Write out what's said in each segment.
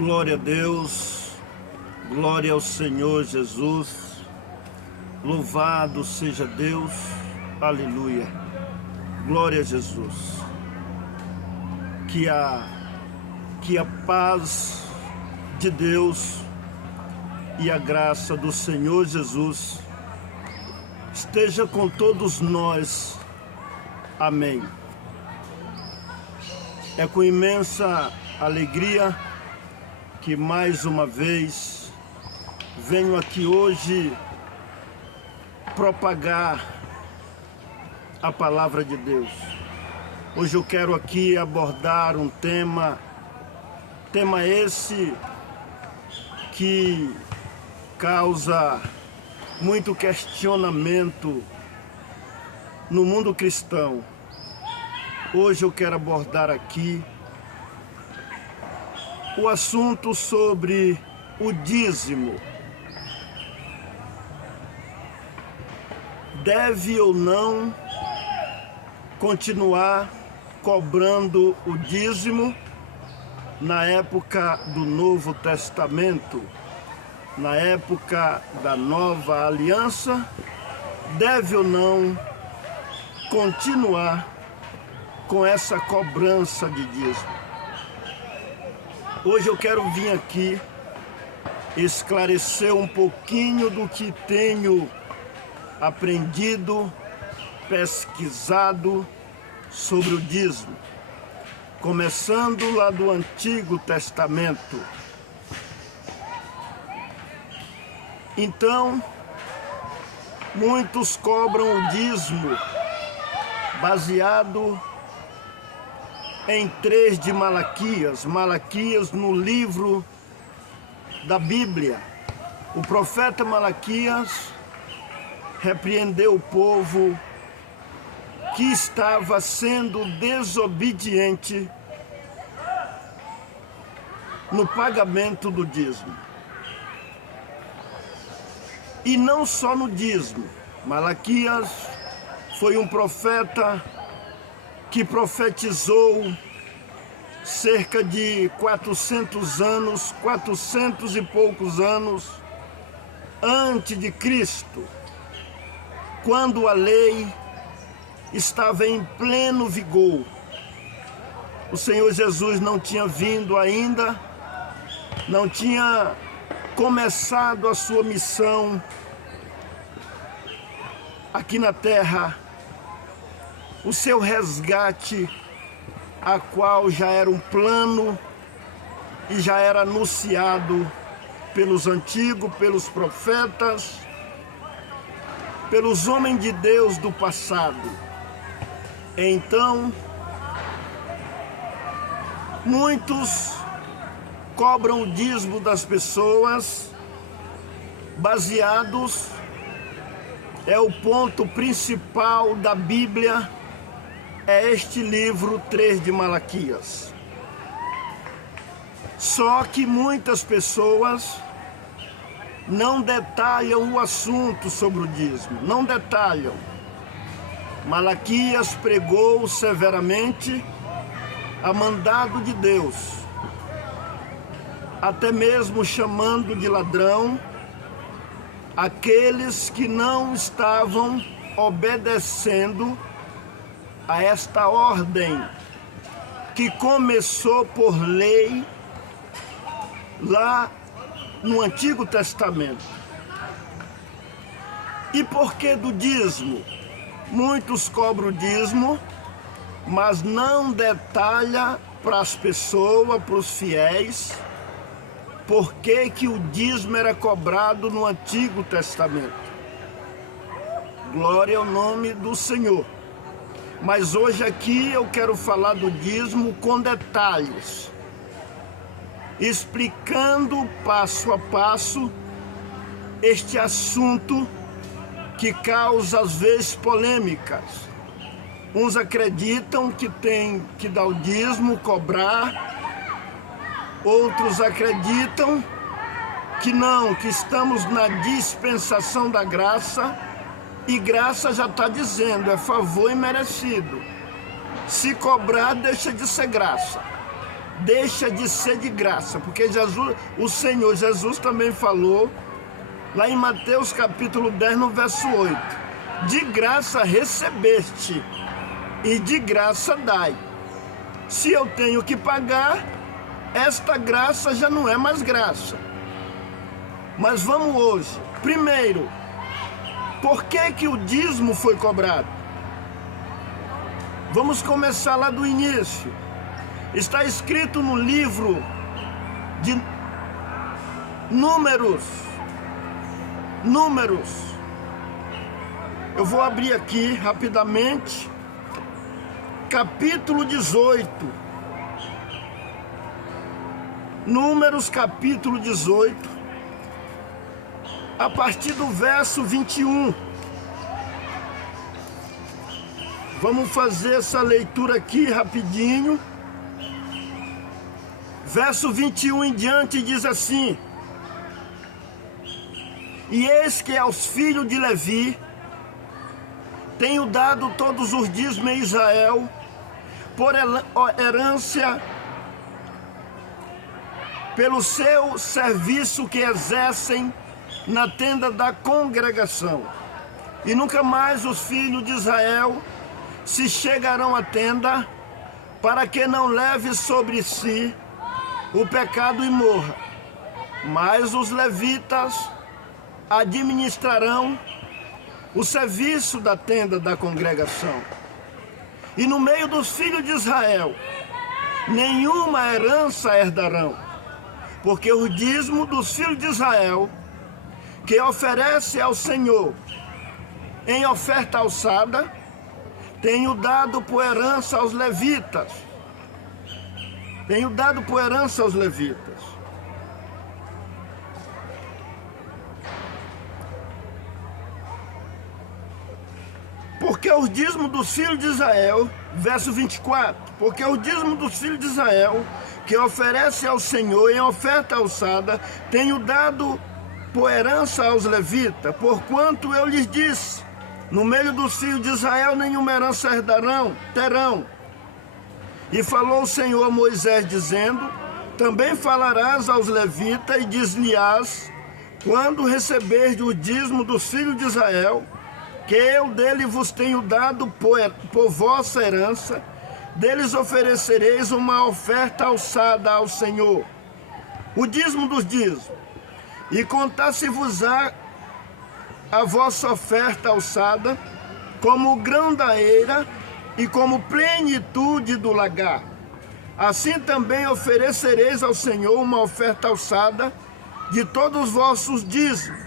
Glória a Deus, glória ao Senhor Jesus, louvado seja Deus, aleluia, glória a Jesus. Que a paz de Deus e a graça do Senhor Jesus esteja com todos nós, amém. É com imensa alegria que mais uma vez venho aqui hoje propagar a palavra de Deus. Hoje eu quero aqui abordar um tema esse que causa muito questionamento no mundo cristão. Hoje eu quero abordar aqui o assunto sobre o dízimo. Deve ou não continuar cobrando o dízimo na época do Novo Testamento, na época da Nova Aliança? Deve ou não continuar com essa cobrança de dízimo? Hoje eu quero vir aqui esclarecer um pouquinho do que tenho aprendido, pesquisado sobre o dízimo, começando lá do Antigo Testamento. Então, muitos cobram o dízimo baseado em 3 de Malaquias. Malaquias, no livro da Bíblia, o profeta Malaquias repreendeu o povo que estava sendo desobediente no pagamento do dízimo. E não só no dízimo. Malaquias foi um profeta que profetizou cerca de 400 e poucos anos antes de Cristo, quando a lei estava em pleno vigor. O Senhor Jesus não tinha vindo ainda, não tinha começado a sua missão aqui na terra, o seu resgate, a qual já era um plano e já era anunciado pelos antigos, pelos profetas, pelos homens de Deus do passado. Então, muitos cobram o dízimo das pessoas baseados, é o ponto principal da Bíblia, é este livro 3 de Malaquias. Só que muitas pessoas não detalham o assunto sobre o dízimo, não detalham. Malaquias pregou severamente a mandado de Deus, até mesmo chamando de ladrão aqueles que não estavam obedecendo a esta ordem que começou por lei lá no Antigo Testamento. E por que do dízimo? Muitos cobram o dízimo, mas não detalha para as pessoas, para os fiéis, por que o dízimo era cobrado no Antigo Testamento. Glória ao nome do Senhor. Mas hoje aqui eu quero falar do dízimo com detalhes, explicando passo a passo este assunto que causa às vezes polêmicas. Uns acreditam que tem que dar o dízimo, cobrar. Outros acreditam que não, que estamos na dispensação da graça, e graça já está dizendo, é favor imerecido. Se cobrar, deixa de ser graça. deixa de ser de graça, porque Jesus, o Senhor Jesus também falou lá em Mateus capítulo 10, no verso 8: de graça recebeste e de graça dai. Se eu tenho que pagar, esta graça já não é mais graça. Mas vamos hoje, primeiro, por que o dízimo foi cobrado? Vamos começar lá do início. Está escrito no livro de Números. Eu vou abrir aqui rapidamente, capítulo 18. Números capítulo 18, a partir do verso 21. Vamos fazer essa leitura aqui rapidinho. Verso 21 em diante diz assim: e eis que aos filhos de Levi tenho dado todos os dízimos em Israel, por herança, pelo seu serviço que exercem na tenda da congregação. E nunca mais os filhos de Israel se chegarão à tenda, para que não leve sobre si o pecado e morra. Mas os levitas administrarão o serviço da tenda da congregação. E no meio dos filhos de Israel, nenhuma herança herdarão, porque o dízimo dos filhos de Israel, que oferece ao Senhor em oferta alçada, tenho dado por herança aos levitas. Porque o dízimo dos filhos de Israel, verso 24, porque o dízimo dos filhos de Israel, que oferece ao Senhor em oferta alçada, tenho dado por herança aos levitas, porquanto eu lhes disse: no meio dos filhos de Israel nenhuma herança terão. E falou o Senhor a Moisés, dizendo: também falarás aos levitas e diz-lhes-ás, quando receberdes o dízimo dos filhos de Israel, que eu dele vos tenho dado por vossa herança, deles oferecereis uma oferta alçada ao Senhor, o dízimo dos dízimos, e contar-se-vos-á a vossa oferta alçada, como o grão da eira e como plenitude do lagar. Assim também oferecereis ao Senhor uma oferta alçada de todos os vossos dízimos,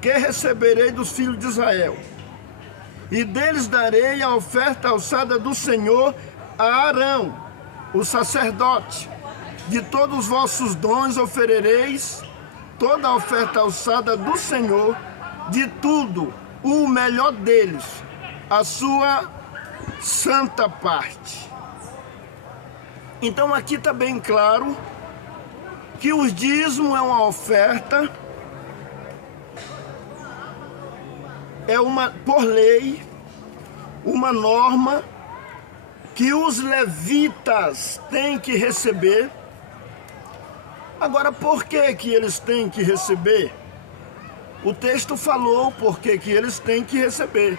que receberei dos filhos de Israel. E deles darei a oferta alçada do Senhor a Arão, o sacerdote. De todos os vossos dons oferereis toda a oferta alçada do Senhor, de tudo o melhor deles, a sua santa parte. Então aqui está bem claro que o dízimo é uma oferta, é por lei, uma norma que os levitas têm que receber. Agora, por que eles têm que receber? O texto falou por que eles têm que receber.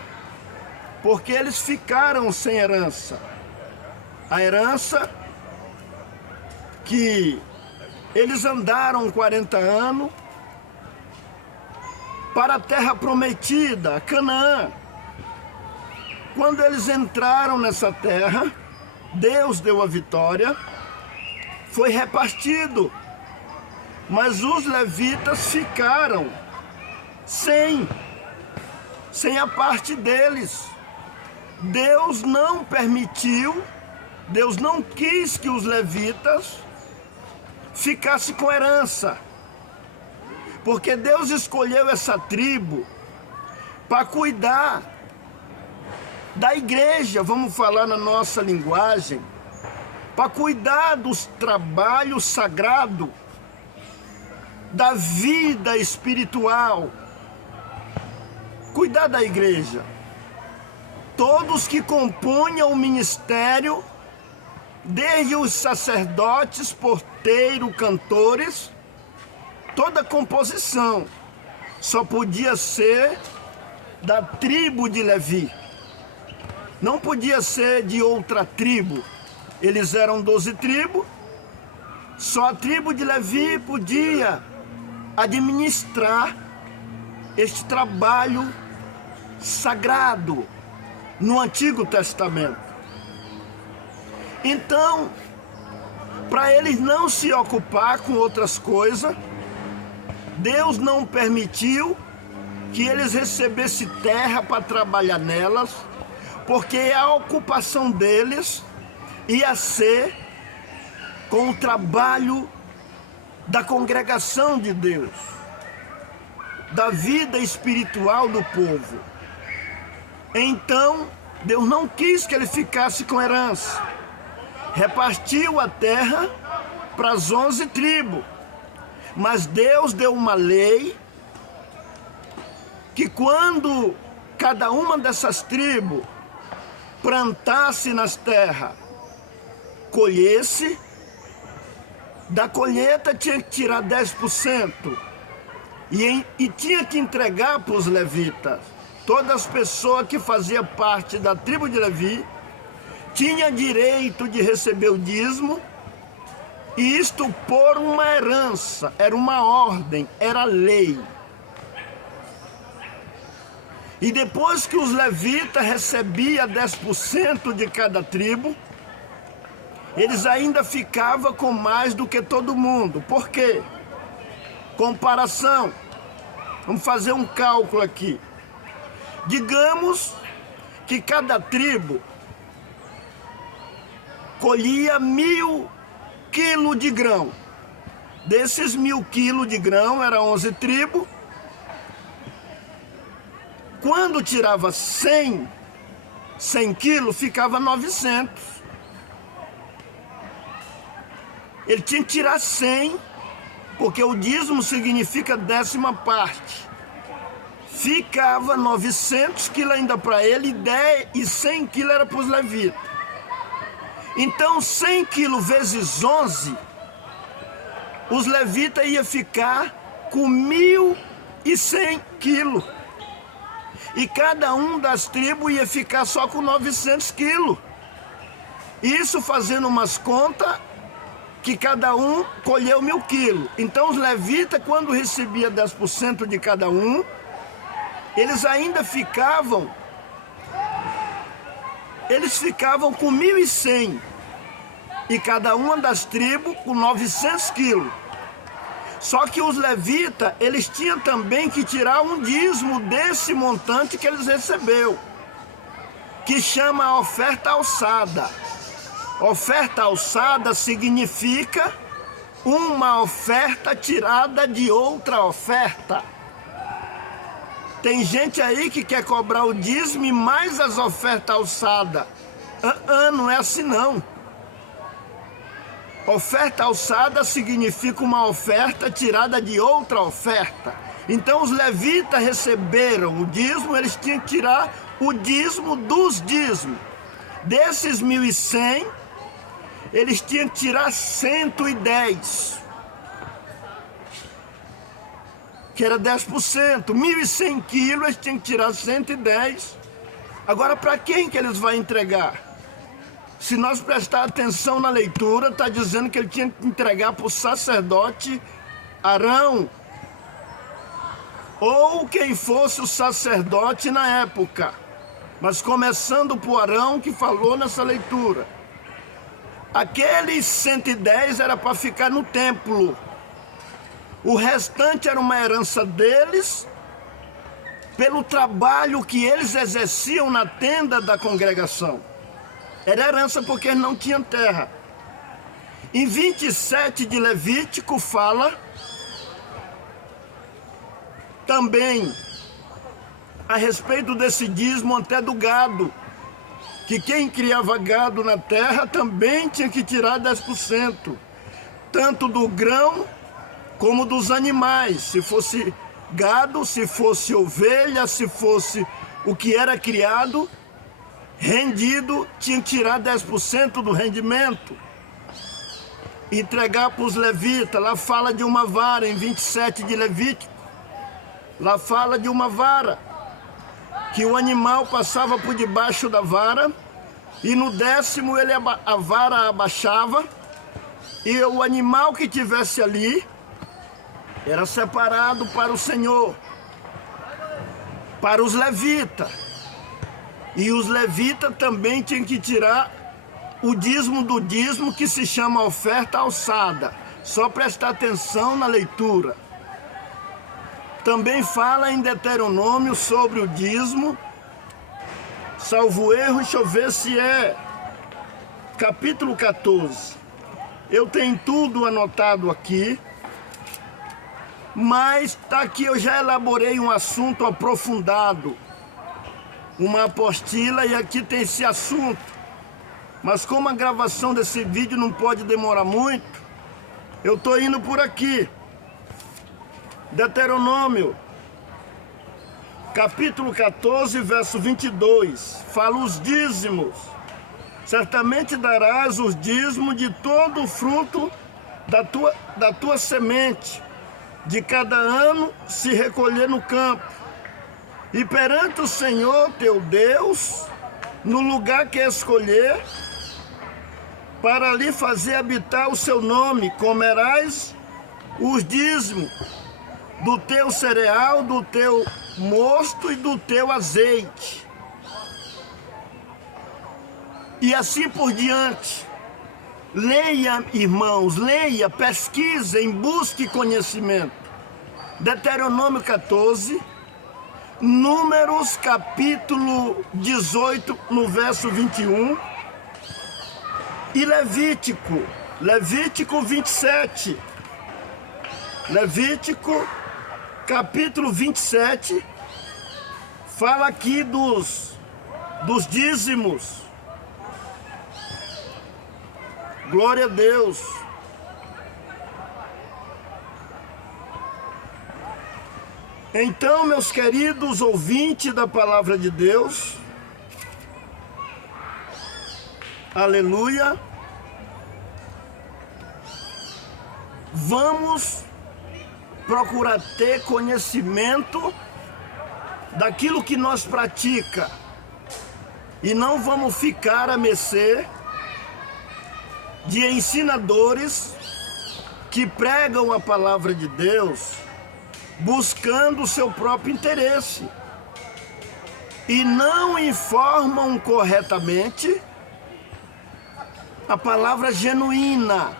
Porque eles ficaram sem herança. A herança que eles andaram 40 anos para a terra prometida, Canaã. Quando eles entraram nessa terra, Deus deu a vitória, foi repartido, mas os levitas ficaram sem a parte deles. Deus não permitiu, Deus não quis que os levitas ficassem com herança, porque Deus escolheu essa tribo para cuidar da igreja, vamos falar na nossa linguagem, para cuidar dos trabalhos sagrados, da vida espiritual, cuidar da igreja. Todos que compunham o ministério desde os sacerdotes, porteiros, cantores, toda composição só podia ser da tribo de Levi. Não podia ser de outra tribo. Eles eram 12 tribos, só a tribo de Levi podia administrar este trabalho sagrado no Antigo Testamento. Então, para eles não se ocupar com outras coisas, Deus não permitiu que eles recebessem terra para trabalhar nelas, porque a ocupação deles ia ser com o trabalho da congregação de Deus, da vida espiritual do povo. Então, Deus não quis que ele ficasse com herança. Repartiu a terra para as 11 tribos. Mas Deus deu uma lei que quando cada uma dessas tribos plantasse nas terras, colhesse, da colheita tinha que tirar 10% e tinha que entregar para os levitas. Todas as pessoas que faziam parte da tribo de Levi tinham direito de receber o dízimo, e isto por uma herança, era uma ordem, era lei. E depois que os levitas recebiam 10% de cada tribo, eles ainda ficavam com mais do que todo mundo. Por quê? Comparação. Vamos fazer um cálculo aqui. Digamos que cada tribo colhia 1.000 quilos de grão. Desses 1.000 quilos de grão, eram 11 tribos. Quando tirava 100 quilos, ficava 900. Ele tinha que tirar 100, porque o dízimo significa 10ª parte. Ficava 900 quilos ainda para ele, e 100 quilos era para os levitas. Então 100 quilos vezes 11, os levitas iam ficar com 1.100 quilos. E cada um das tribos ia ficar só com 900 quilos. Isso fazendo umas contas que cada um colheu 1.000 quilos. Então os levitas, quando recebia 10% de cada um, eles ainda ficavam com 1.100. E cada uma das tribos com 900 quilos. Só que os levitas, eles tinham também que tirar um dízimo desse montante que eles receberam, que chama a oferta alçada. Oferta alçada significa uma oferta tirada de outra oferta. Tem gente aí que quer cobrar o dízimo e mais as ofertas alçadas. Não é assim não. Oferta alçada significa uma oferta tirada de outra oferta. Então os levitas receberam o dízimo, eles tinham que tirar o dízimo dos dízimos. Desses 1.100, eles tinham que tirar 110, que era 10%. 1.100 quilos, eles tinham que tirar 110. Agora, para quem que eles vão entregar? Se nós prestar atenção na leitura, está dizendo que ele tinha que entregar para o sacerdote Arão, ou quem fosse o sacerdote na época, mas começando por Arão, que falou nessa leitura. Aqueles 110 era para ficar no templo, o restante era uma herança deles, pelo trabalho que eles exerciam na tenda da congregação. Era herança porque eles não tinham terra. Em 27 de Levítico fala também a respeito desse dízimo até do gado, que quem criava gado na terra também tinha que tirar 10%, tanto do grão como dos animais, se fosse gado, se fosse ovelha, se fosse o que era criado, rendido, tinha que tirar 10% do rendimento, entregar para os levitas. Lá fala de uma vara, em 27 de Levítico. Lá fala de uma vara, que o animal passava por debaixo da vara, e no 10º a vara abaixava, e o animal que tivesse ali era separado para o Senhor, para os levitas. E os levitas também tinham que tirar o dízimo do dízimo, que se chama oferta alçada. Só prestar atenção na leitura. Também fala em Deuteronômio sobre o dízimo, salvo erro, deixa eu ver se é capítulo 14. Eu tenho tudo anotado aqui, mas tá aqui, eu já elaborei um assunto aprofundado, uma apostila, e aqui tem esse assunto. Mas como a gravação desse vídeo não pode demorar muito, eu estou indo por aqui. Deuteronômio, capítulo 14, verso 22, fala os dízimos. Certamente darás os dízimos de todo o fruto da tua semente, de cada ano se recolher no campo. E perante o Senhor teu Deus, no lugar que escolher, para ali fazer habitar o seu nome, comerás os dízimos do teu cereal, do teu mosto e do teu azeite. E assim por diante. Leia, irmãos, leia, pesquisem, busque conhecimento. Deuteronômio 14, Números capítulo 18, no verso 21, e Levítico 27. Levítico capítulo 27, fala aqui dos dízimos. Glória a Deus. Então, meus queridos ouvintes da palavra de Deus, aleluia, vamos procurar ter conhecimento daquilo que nós pratica, e não vamos ficar à mercê de ensinadores que pregam a palavra de Deus buscando o seu próprio interesse e não informam corretamente a palavra genuína,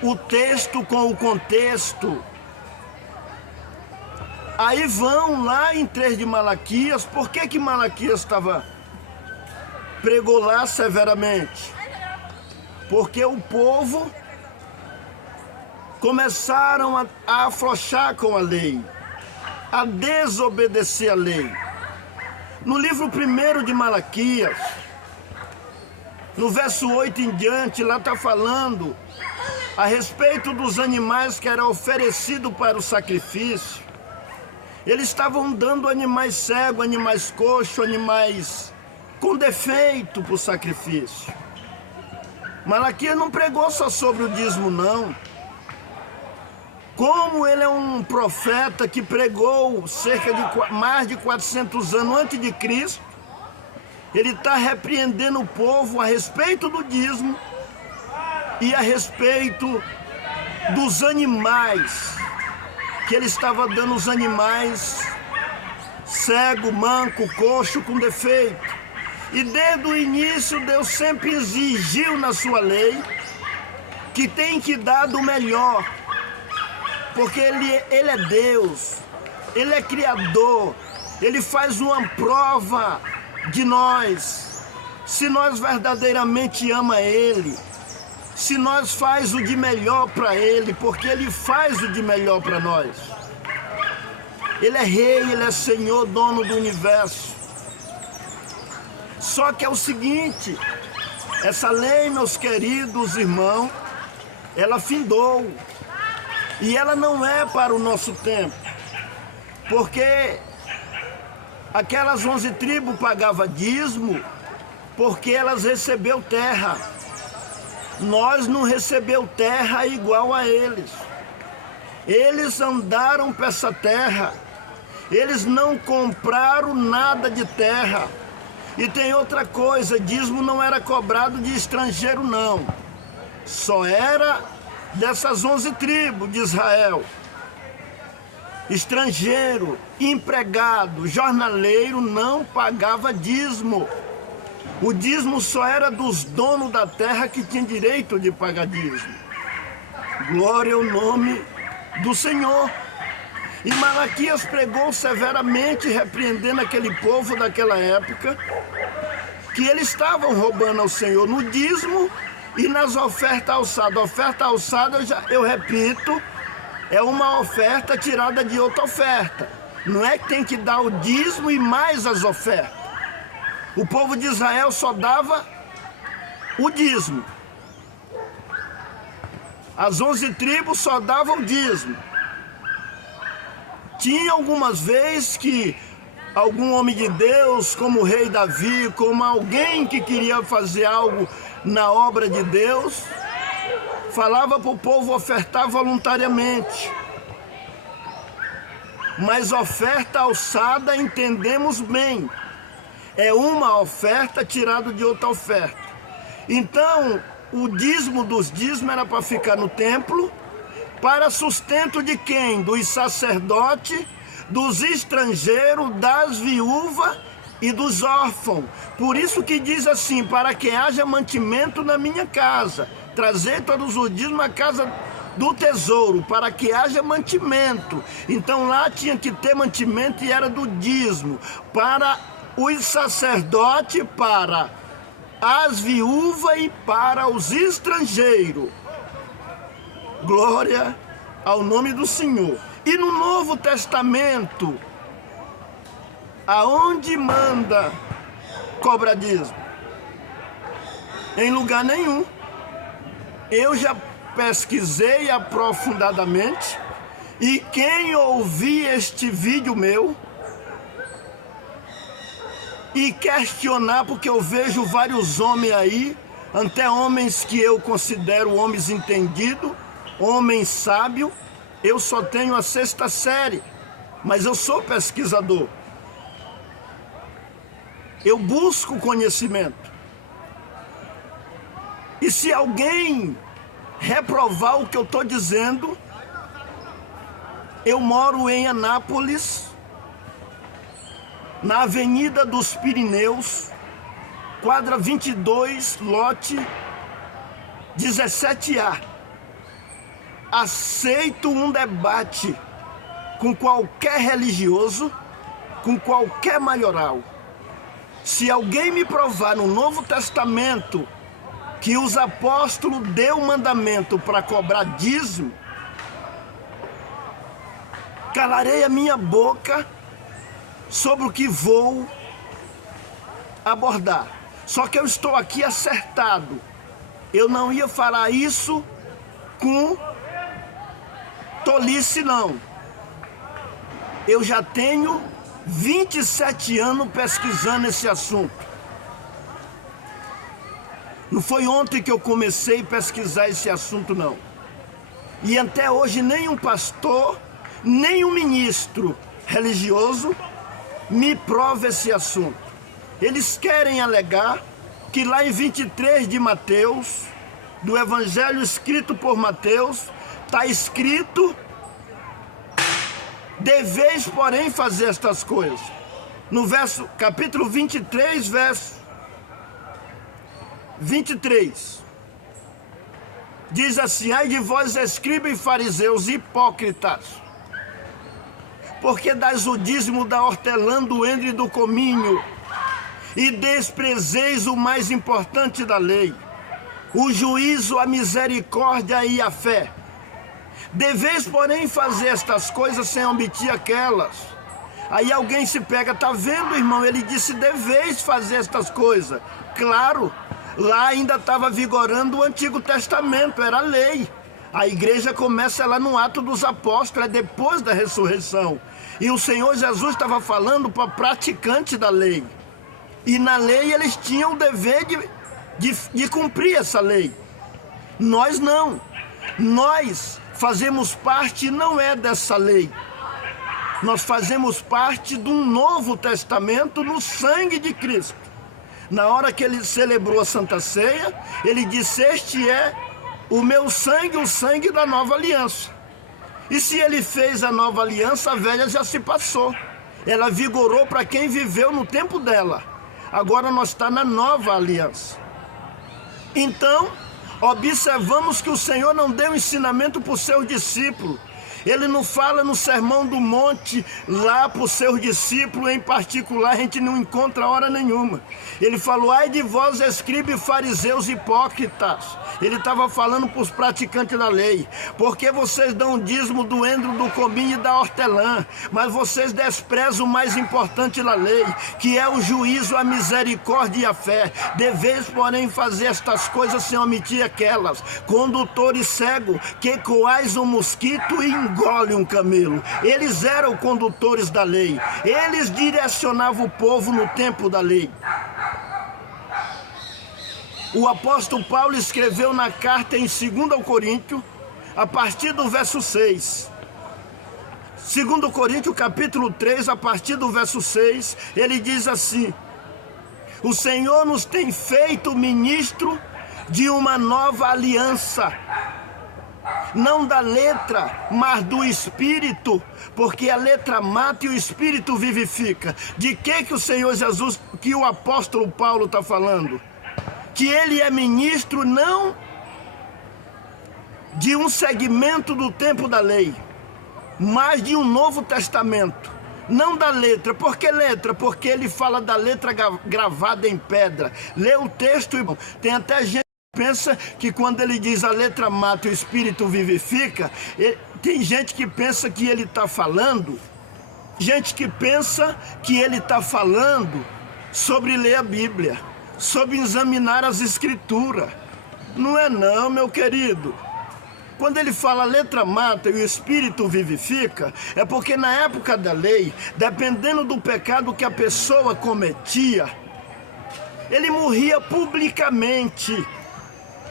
o texto com o contexto. Aí vão lá em 3 de Malaquias. Por que Malaquias pregou lá severamente? Porque o povo começaram a afrouxar com a lei, a desobedecer a lei. No livro 1 de Malaquias, no verso 8 em diante, lá está falando a respeito dos animais que eram oferecidos para o sacrifício. Eles estavam dando animais cegos, animais coxos, animais com defeito para o sacrifício. Malaquias não pregou só sobre o dízimo, não. Como ele é um profeta que pregou cerca de mais de 400 anos antes de Cristo, ele está repreendendo o povo a respeito do dízimo e a respeito dos animais, que ele estava dando os animais cego, manco, coxo, com defeito. E desde o início Deus sempre exigiu na sua lei que tem que dar do melhor, porque ele é Deus, Ele é Criador, Ele faz uma prova de nós, se nós verdadeiramente ama Ele, se nós faz o de melhor para Ele, porque Ele faz o de melhor para nós. Ele é Rei, Ele é Senhor, dono do universo. Só que é o seguinte, essa lei, meus queridos irmãos, ela findou. E ela não é para o nosso tempo. Porque Aquelas 11 tribos pagavam dízimo porque elas recebeu terra. Nós não recebeu terra igual a eles. Eles andaram para essa terra. Eles não compraram nada de terra. E tem outra coisa, dízimo não era cobrado de estrangeiro não. Só era dessas 11 tribos de Israel. Estrangeiro, empregado, jornaleiro não pagava dízimo. O dízimo só era dos donos da terra que tinham direito de pagar dízimo. Glória ao nome do Senhor. E Malaquias pregou severamente, repreendendo aquele povo daquela época, que eles estavam roubando ao Senhor no dízimo e nas ofertas alçadas. Oferta alçada, eu repito, é uma oferta tirada de outra oferta. Não é que tem que dar o dízimo e mais as ofertas. O povo de Israel só dava o dízimo. As 11 tribos só davam o dízimo. Tinha algumas vezes que algum homem de Deus, como o rei Davi, como alguém que queria fazer algo na obra de Deus, falava para o povo ofertar voluntariamente. Mas oferta alçada entendemos bem. É uma oferta tirada de outra oferta. Então, o dízimo dos dízimos era para ficar no templo, para sustento de quem? Dos sacerdotes, dos estrangeiros, das viúvas e dos órfãos. Por isso que diz assim, para que haja mantimento na minha casa. Trazer todos os dízimos à casa do tesouro, para que haja mantimento. Então lá tinha que ter mantimento e era do dízimo. Para os sacerdotes, para as viúvas e para os estrangeiros. Glória ao nome do Senhor. E no Novo Testamento, aonde manda cobrar dízimo? Em lugar nenhum. Eu já pesquisei aprofundadamente e quem ouvir este vídeo meu e questionar, porque eu vejo vários homens aí, até homens que eu considero homens entendidos, homens sábios. Eu só tenho a 6ª série, mas eu sou pesquisador. Eu busco conhecimento. E se alguém reprovar o que eu estou dizendo, eu moro em Anápolis, na Avenida dos Pirineus, quadra 22, lote 17A. Aceito um debate com qualquer religioso, com qualquer maioral. Se alguém me provar no Novo Testamento que os apóstolos deu mandamento para cobrar dízimo, calarei a minha boca sobre o que vou abordar. Só que eu estou aqui acertado. Eu não ia falar isso com tolice, não. Eu já tenho 27 anos pesquisando esse assunto. Não foi ontem que eu comecei a pesquisar esse assunto, não. E até hoje nenhum pastor, nenhum ministro religioso me prova esse assunto. Eles querem alegar que lá em 23 de Mateus, do Evangelho escrito por Mateus, está escrito: deveis, porém, fazer estas coisas. No capítulo 23, verso 23, diz assim: ai de vós, escribas e fariseus, hipócritas, porque dais o dízimo da hortelã, do endro e do cominho, e desprezeis o mais importante da lei, o juízo, a misericórdia e a fé. Deveis, porém, fazer estas coisas sem omitir aquelas. Aí alguém se pega: tá vendo, irmão? Ele disse: deveis fazer estas coisas. Claro, lá ainda estava vigorando o Antigo Testamento, era lei. A igreja começa lá no Atos dos Apóstolos, é depois da ressurreição. E o Senhor Jesus estava falando para praticantes da lei. E na lei eles tinham o dever de cumprir essa lei. Nós não. Nós fazemos parte, não é dessa lei. Nós fazemos parte de um novo testamento no sangue de Cristo. Na hora que ele celebrou a Santa Ceia, ele disse: este é o meu sangue, o sangue da nova aliança. E se ele fez a nova aliança, a velha já se passou. Ela vigorou para quem viveu no tempo dela. Agora nós estamos na nova aliança. Então, observamos que o Senhor não deu ensinamento para os seus discípulos. Ele não fala no Sermão do Monte lá para os seus discípulos em particular, a gente não encontra hora nenhuma. Ele falou: ai de vós, escribas e fariseus hipócritas. Ele estava falando para os praticantes da lei: porque vocês dão o dízimo do endro, do cominho e da hortelã, mas vocês desprezam o mais importante da lei, que é o juízo, a misericórdia e a fé. Deveis, porém, fazer estas coisas sem omitir aquelas. Condutores cegos, que coais um mosquito e engole um camelo. Eles eram condutores da lei. Eles direcionavam o povo no tempo da lei. O apóstolo Paulo escreveu na carta em 2 Coríntios, a partir do verso 6. 2 Coríntios, capítulo 3, a partir do verso 6, ele diz assim: o Senhor nos tem feito ministro de uma nova aliança, não da letra, mas do Espírito, porque a letra mata e o Espírito vivifica. De que o Senhor Jesus, que o apóstolo Paulo está falando? Que ele é ministro não de um segmento do tempo da lei, mas de um novo testamento. Não da letra. Por que letra? Porque ele fala da letra gravada em pedra. Lê o texto e tem até gente pensa que quando ele diz a letra mata e o Espírito vivifica, tem gente que pensa que ele está falando, sobre ler a Bíblia, sobre examinar as Escrituras. Não é não, meu querido. Quando ele fala a letra mata e o Espírito vivifica, é porque na época da lei, dependendo do pecado que a pessoa cometia, ele morria publicamente,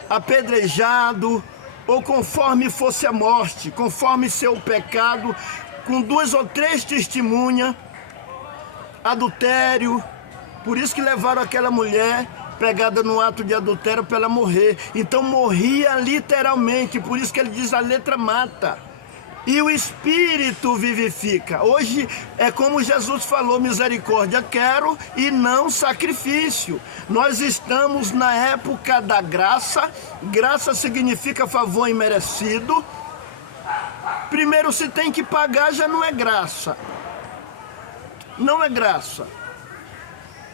apedrejado, ou conforme fosse a morte, conforme seu pecado, com 2 ou 3 testemunhas, adultério. Por isso que levaram aquela mulher pegada no ato de adultério para ela morrer. Então morria literalmente, por isso que ele diz a letra mata. E o Espírito vivifica. Hoje é como Jesus falou: misericórdia quero e não sacrifício. Nós estamos na época da graça. Graça significa favor imerecido. Primeiro, se tem que pagar, já não é graça. Não é graça.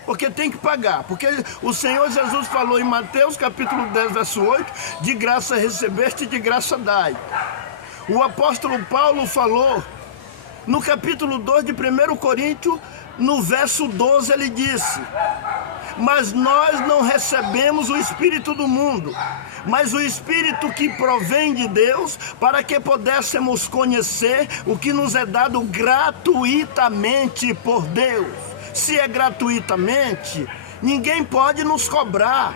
Porque tem que pagar. Porque o Senhor Jesus falou em Mateus capítulo 10, verso 8: de graça recebeste, de graça dai. O apóstolo Paulo falou no capítulo 2 de 1 Coríntios, no verso 12, ele disse: mas nós não recebemos o Espírito do mundo, mas o Espírito que provém de Deus, para que pudéssemos conhecer o que nos é dado gratuitamente por Deus. Se é gratuitamente, ninguém pode nos cobrar.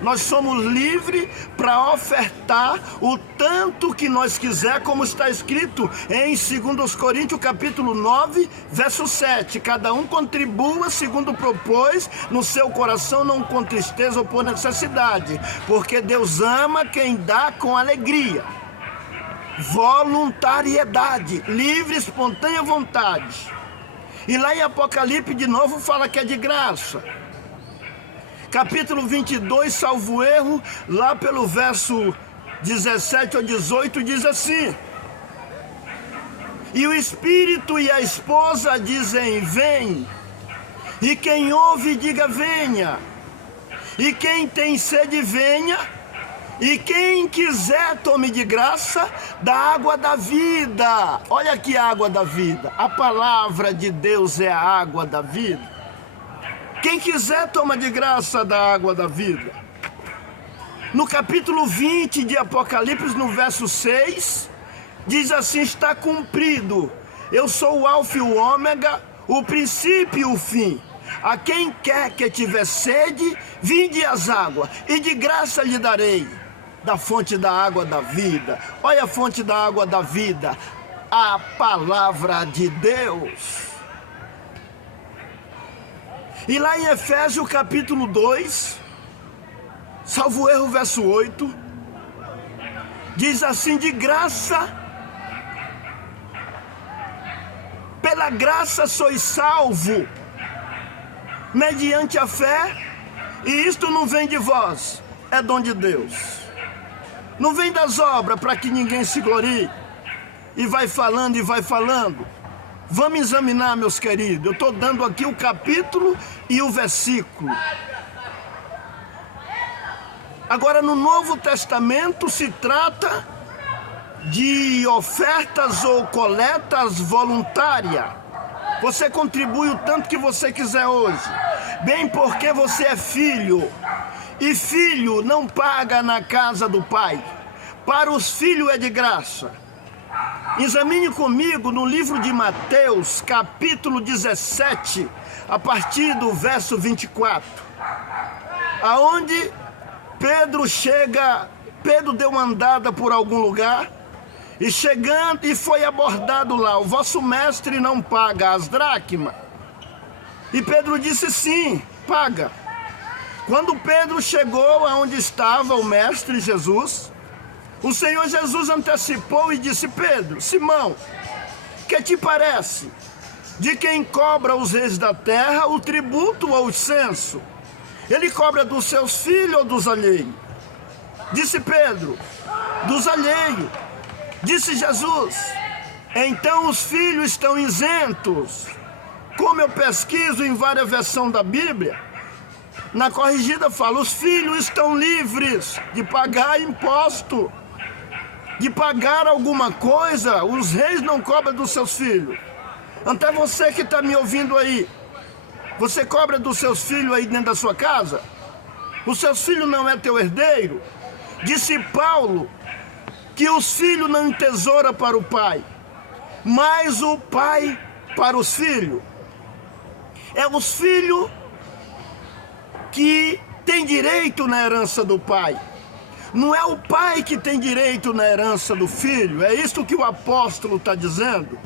Nós somos livres para ofertar o tanto que nós quiser, como está escrito em 2 Coríntios capítulo 9, verso 7. Cada um contribua segundo propôs no seu coração, não com tristeza ou por necessidade, porque Deus ama quem dá com alegria. Voluntariedade, livre, espontânea vontade. E lá em Apocalipse de novo fala que é de graça. Capítulo 22, salvo erro, lá pelo verso 17 ou 18, diz assim: e o Espírito e a esposa dizem: vem. E quem ouve, diga: venha. E quem tem sede, venha. E quem quiser, tome de graça da água da vida. Olha aqui a água da vida. A palavra de Deus é a água da vida. Quem quiser, toma de graça da água da vida. No capítulo 20 de Apocalipse, no verso 6, diz assim: está cumprido. Eu sou o Alfa e o Ômega, o princípio e o fim. A quem quer que tiver sede, vinde as águas, e de graça lhe darei da fonte da água da vida. Olha a fonte da água da vida, a palavra de Deus. E lá em Efésios capítulo 2, salvo erro, verso 8, diz assim: de graça, pela graça sois salvo, mediante a fé, e isto não vem de vós, é dom de Deus. Não vem das obras para que ninguém se glorie. E vai falando e vai falando. Vamos examinar, meus queridos. Eu estou dando aqui o capítulo e o versículo. Agora, no Novo Testamento se trata de ofertas ou coletas voluntárias. Você contribui o tanto que você quiser hoje, bem porque você é filho. E filho não paga na casa do pai. Para os filhos é de graça. Examine comigo no livro de Mateus, capítulo 17, a partir do verso 24. Aonde Pedro deu uma andada por algum lugar, e chegando, e foi abordado lá: o vosso mestre não paga as dracmas? E Pedro disse: sim, paga. Quando Pedro chegou aonde estava o mestre Jesus, o Senhor Jesus antecipou e disse: Pedro, Simão, que te parece? De quem cobra os reis da terra o tributo ou o censo? Ele cobra dos seus filhos ou dos alheios? Disse Pedro: dos alheios. Disse Jesus: então os filhos estão isentos. Como eu pesquiso em várias versões da Bíblia, na corrigida fala: os filhos estão livres de pagar imposto, de pagar alguma coisa. Os reis não cobram dos seus filhos. Até você que está me ouvindo aí, você cobra dos seus filhos aí dentro da sua casa? Os seus filhos não é teu herdeiro? Disse Paulo que os filhos não entesouram para o pai, mas o pai para os filhos. É os filhos que têm direito na herança do pai. Não é o pai que tem direito na herança do filho. É isso que o apóstolo está dizendo.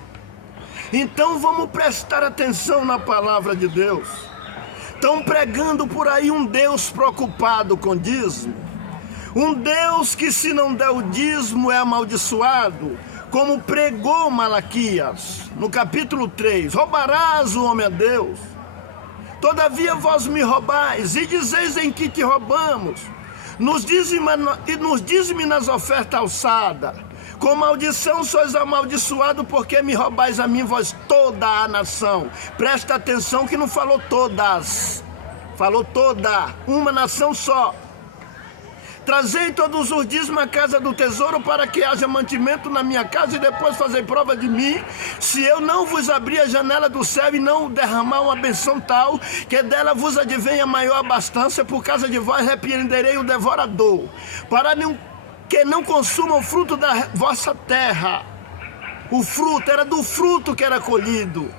Então vamos prestar atenção na palavra de Deus. Estão pregando por aí um Deus preocupado com dízimo. Um Deus que, se não der o dízimo, é amaldiçoado, como pregou Malaquias no capítulo 3. Roubarás o homem a Deus. Todavia vós me roubais, e dizeis: em que te roubamos? Nos dízime nas ofertas alçadas. Com maldição sois amaldiçoados, porque me roubais a mim, vós toda a nação. Presta atenção que não falou todas, falou toda, uma nação só. Trazei todos os dízimos à casa do tesouro, para que haja mantimento na minha casa, e depois fazei prova de mim, se eu não vos abrir a janela do céu e não derramar uma benção tal, que dela vos advenha maior abastança. Por causa de vós repreenderei o devorador, para que não consuma o fruto da vossa terra. O fruto, era do fruto que era colhido.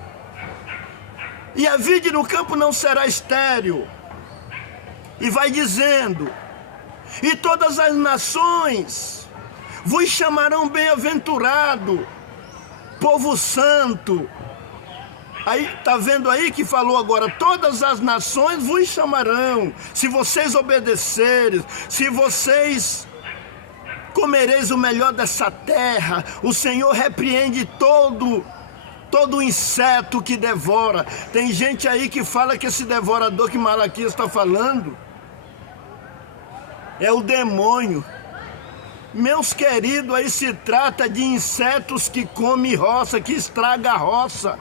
E a vide no campo não será estéril. E vai dizendo: e todas as nações vos chamarão bem-aventurado, povo santo. Aí, tá vendo aí que falou agora: todas as nações vos chamarão, se vocês obedecerem, se vocês comereis o melhor dessa terra. O Senhor repreende todo inseto que devora. Tem gente aí que fala que esse devorador que Malaquias está falando é o demônio. Meus queridos, aí se trata de insetos que comem roça, que estraga a roça.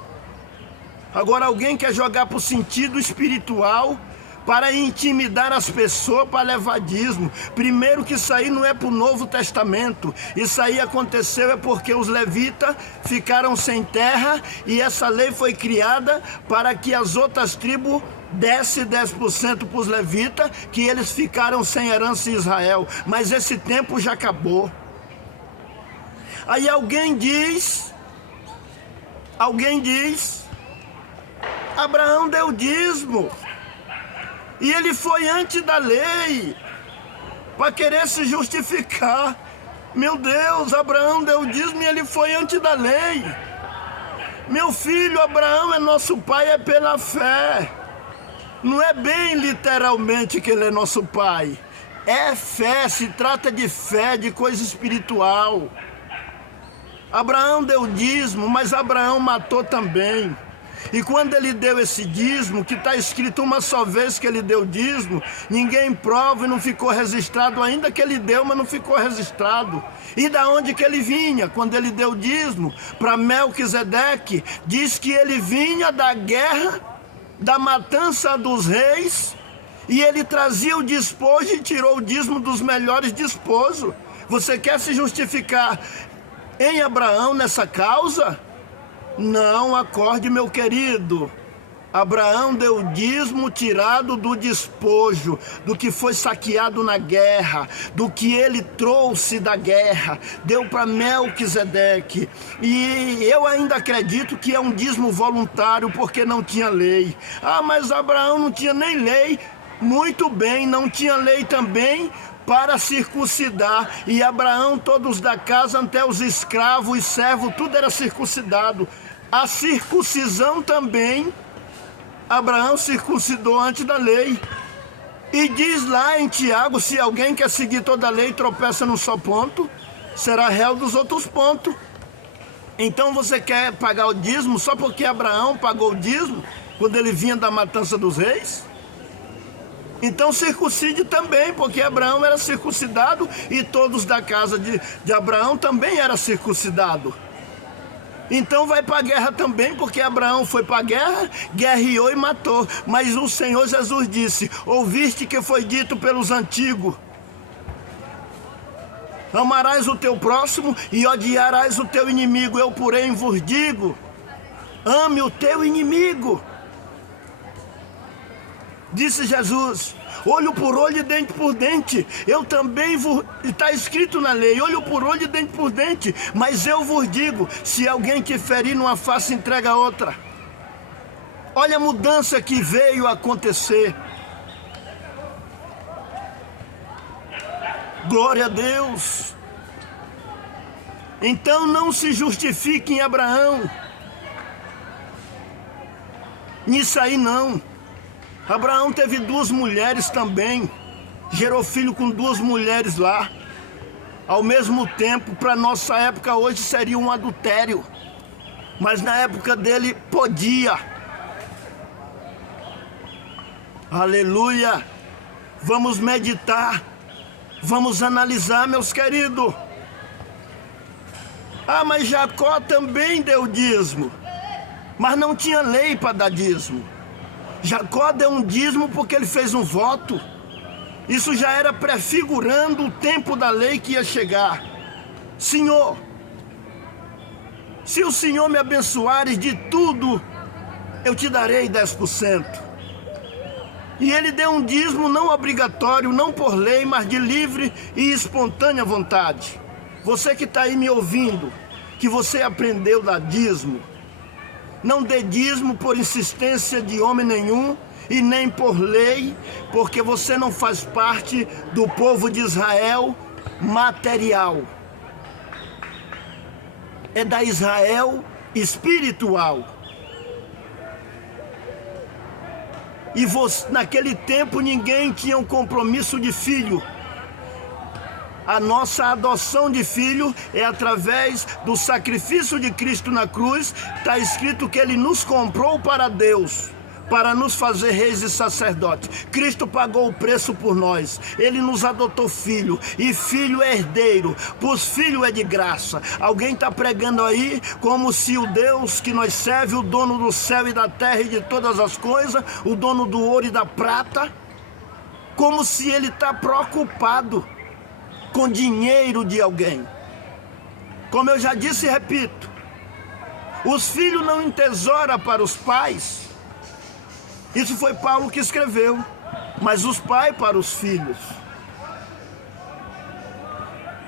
Agora alguém quer jogar para o sentido espiritual, para intimidar as pessoas, para levar dízimo. Primeiro que isso aí não é para o Novo Testamento. Isso aí aconteceu é porque os levitas ficaram sem terra, e essa lei foi criada para que as outras tribos Desce 10% para os levitas, que eles ficaram sem herança em Israel. Mas esse tempo já acabou. Aí alguém diz, Abraão deu dízimo. E ele foi antes da lei, para querer se justificar. Meu Deus, Abraão deu dízimo e ele foi antes da lei. Meu filho, Abraão é nosso pai, é pela fé. Não é bem literalmente que ele é nosso pai. É fé, se trata de fé, de coisa espiritual. Abraão deu dízimo, mas Abraão matou também. E quando ele deu esse dízimo, que está escrito uma só vez que ele deu dízimo, ninguém prova e não ficou registrado, ainda que ele deu, mas não ficou registrado. E da onde que ele vinha? Quando ele deu dízimo para Melquisedeque, diz que ele vinha da guerra, da matança dos reis, e ele trazia o despojo e tirou o dízimo dos melhores desposos. Você quer se justificar em Abraão nessa causa? Não, acorde, meu querido. Abraão deu dízimo tirado do despojo, do que foi saqueado na guerra, do que ele trouxe da guerra, deu para Melquisedeque. E eu ainda acredito que é um dízimo voluntário, porque não tinha lei. Ah, mas Abraão não tinha nem lei. Muito bem, não tinha lei também para circuncidar. E Abraão, todos da casa, até os escravos e servos, tudo era circuncidado. A circuncisão também, Abraão circuncidou antes da lei. E diz lá em Tiago, se alguém quer seguir toda a lei e tropeça num só ponto, será réu dos outros pontos. Então você quer pagar o dízimo só porque Abraão pagou o dízimo quando ele vinha da matança dos reis? Então circuncide também, porque Abraão era circuncidado e todos da casa de Abraão também eram circuncidados. Então vai para a guerra também, porque Abraão foi para a guerra, guerreou e matou. Mas o Senhor Jesus disse, ouviste que foi dito pelos antigos: amarás o teu próximo e odiarás o teu inimigo. Eu, porém, vos digo, ame o teu inimigo. Disse Jesus, olho por olho e dente por dente. Eu também vos... Está escrito na lei, olho por olho e dente por dente. Mas eu vos digo, se alguém te ferir numa face, entrega a outra. Olha a mudança que veio a acontecer. Glória a Deus. Então não se justifique em Abraão. Nisso aí não. Abraão teve 2 mulheres também, gerou filho com 2 mulheres lá. Ao mesmo tempo, para nossa época hoje seria um adultério, mas na época dele podia. Aleluia! Vamos meditar, vamos analisar, meus queridos. Ah, mas Jacó também deu dízimo, mas não tinha lei para dar dízimo. Jacó deu um dízimo porque ele fez um voto. Isso já era prefigurando o tempo da lei que ia chegar. Senhor, se o Senhor me abençoares de tudo, eu te darei 10%. E ele deu um dízimo não obrigatório, não por lei, mas de livre e espontânea vontade. Você que está aí me ouvindo, que você aprendeu a dar dízimo, não dê dízimo por insistência de homem nenhum e nem por lei, porque você não faz parte do povo de Israel material. É da Israel espiritual. E você, naquele tempo ninguém tinha um compromisso de filho. A nossa adoção de filho é através do sacrifício de Cristo na cruz. Está escrito que Ele nos comprou para Deus, para nos fazer reis e sacerdotes. Cristo pagou o preço por nós. Ele nos adotou filho, e filho é herdeiro, pois filho é de graça. Alguém está pregando aí como se o Deus que nós serve, o dono do céu e da terra e de todas as coisas, o dono do ouro e da prata, como se Ele está preocupado com dinheiro de alguém. Como eu já disse e repito, os filhos não entesouram para os pais, Isso foi Paulo que escreveu. Mas os pais para os filhos.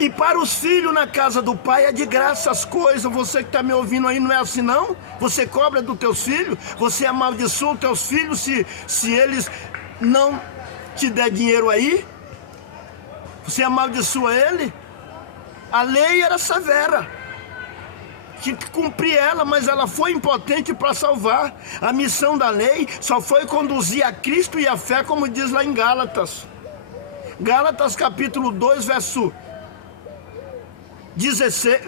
E para os filhos na casa do pai é de graça as coisas. Você que está me ouvindo aí, não é assim não? Você cobra dos teus filhos? Você amaldiçoa os teus filhos se eles não te der dinheiro aí? Você amaldiçoa ele? A lei era severa. Tinha que cumprir ela, mas ela foi impotente para salvar. A missão da lei só foi conduzir a Cristo e a fé, como diz lá em Gálatas. Gálatas capítulo 2, verso 16,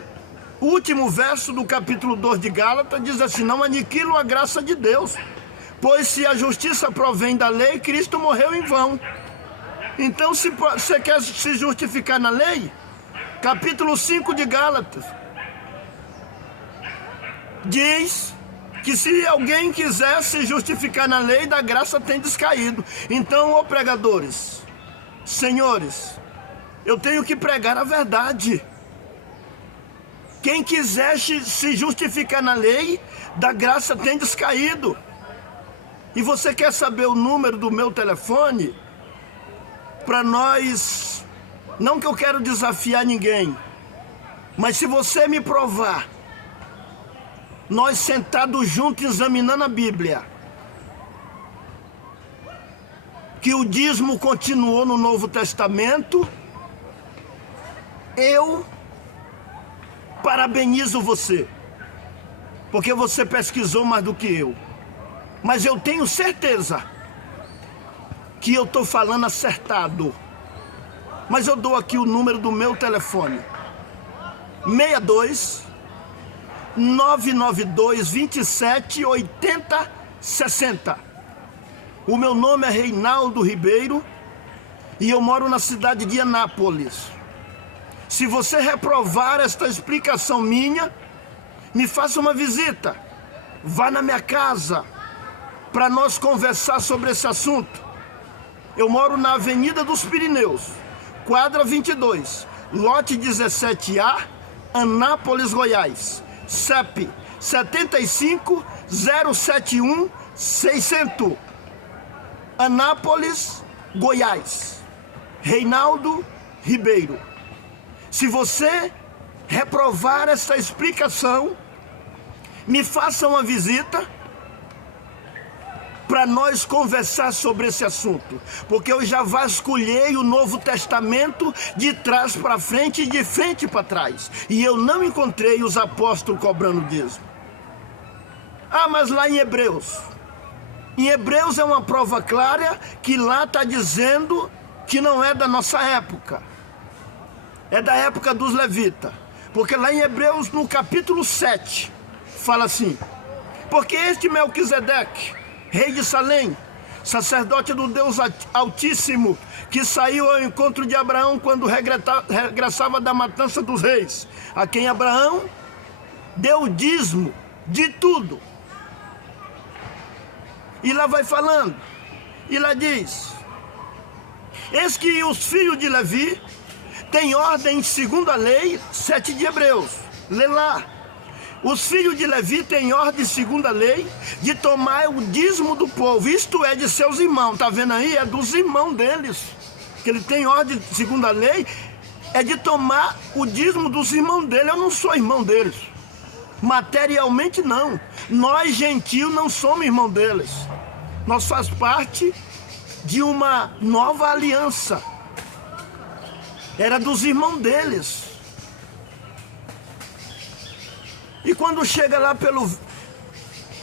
o último verso do capítulo 2 de Gálatas diz assim: não aniquilam a graça de Deus, pois se a justiça provém da lei, Cristo morreu em vão. Então, se você quer se justificar na lei, capítulo 5 de Gálatas diz que se alguém quiser se justificar na lei, da graça tem descaído. Então, ô pregadores, senhores, eu tenho que pregar a verdade. Quem quiser se justificar na lei, da graça tem descaído. E você quer saber o número do meu telefone? Para nós, não que eu quero desafiar ninguém, mas se você me provar, nós sentados juntos examinando a Bíblia, que o dízimo continuou no Novo Testamento, eu parabenizo você, porque você pesquisou mais do que eu. Mas eu tenho certeza que eu estou falando acertado. Mas eu dou aqui o número do meu telefone: 62 992 27 80 60. O meu nome é Reinaldo Ribeiro e eu moro na cidade de Anápolis. Se você reprovar esta explicação minha, me faça uma visita. Vá na minha casa para nós conversar sobre esse assunto. Eu moro na Avenida dos Pirineus, quadra 22, lote 17A, Anápolis, Goiás. CEP 75 071 600. Anápolis, Goiás. Reinaldo Ribeiro. Se você reprovar essa explicação, me faça uma visita para nós conversar sobre esse assunto, porque eu já vasculhei o Novo Testamento de trás para frente e de frente para trás, e eu não encontrei os apóstolos cobrando dízimo. Ah, mas lá em Hebreus é uma prova clara que lá está dizendo que não é da nossa época, é da época dos levitas, porque lá em Hebreus, no capítulo 7, fala assim: porque este Melquisedeque, rei de Salém, sacerdote do Deus Altíssimo, que saiu ao encontro de Abraão quando regressava da matança dos reis, a quem Abraão deu o dízimo de tudo. E lá vai falando, e lá diz: eis que os filhos de Levi têm ordem segundo a lei 7 de Hebreus. Lê lá. Os filhos de Levi têm ordem segundo a lei de tomar o dízimo do povo, isto é, de seus irmãos. Está vendo aí? É dos irmãos deles. Que ele tem ordem segundo a lei, é de tomar o dízimo dos irmãos dele. Eu não sou irmão deles. Materialmente não. Nós, gentios, não somos irmão deles. Nós faz parte de uma nova aliança. Era dos irmãos deles. E quando chega lá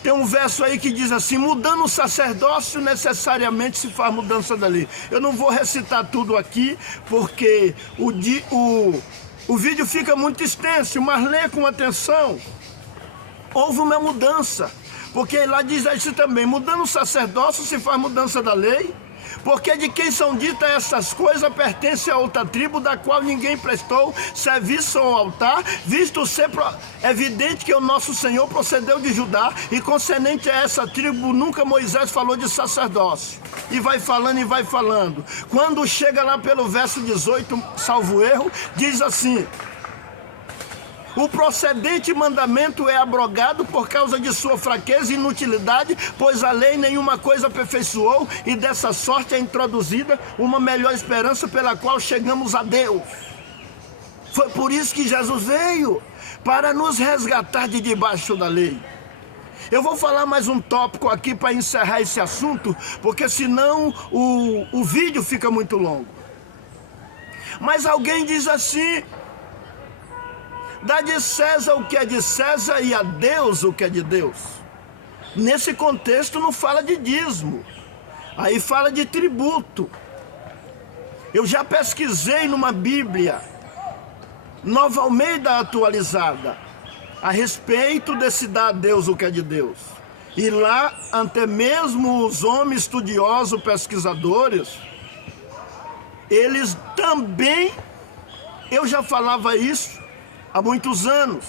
tem um verso aí que diz assim: mudando o sacerdócio, necessariamente se faz mudança da lei. Eu não vou recitar tudo aqui, porque o vídeo fica muito extenso, mas lê com atenção. Houve uma mudança, porque lá diz isso também: mudando o sacerdócio se faz mudança da lei, porque de quem são ditas essas coisas pertence a outra tribo, da qual ninguém prestou serviço ao altar, visto ser evidente que o nosso Senhor procedeu de Judá, e concernente a essa tribo nunca Moisés falou de sacerdócio. E vai falando e vai falando. Quando chega lá pelo verso 18, salvo erro, diz assim: O procedente mandamento é abrogado por causa de sua fraqueza e inutilidade, pois a lei nenhuma coisa aperfeiçoou, e dessa sorte é introduzida uma melhor esperança pela qual chegamos a Deus. Foi por isso que Jesus veio, para nos resgatar de debaixo da lei. Eu vou falar mais um tópico aqui para encerrar esse assunto, porque senão o vídeo fica muito longo. Mas alguém diz assim: dá de César o que é de César e a Deus o que é de Deus. Nesse contexto não fala de dízimo, aí fala de tributo. Eu já pesquisei numa Bíblia, Nova Almeida atualizada, a respeito desse dar a Deus o que é de Deus. E lá, até mesmo os homens estudiosos, pesquisadores, eles também, eu já falava isso há muitos anos,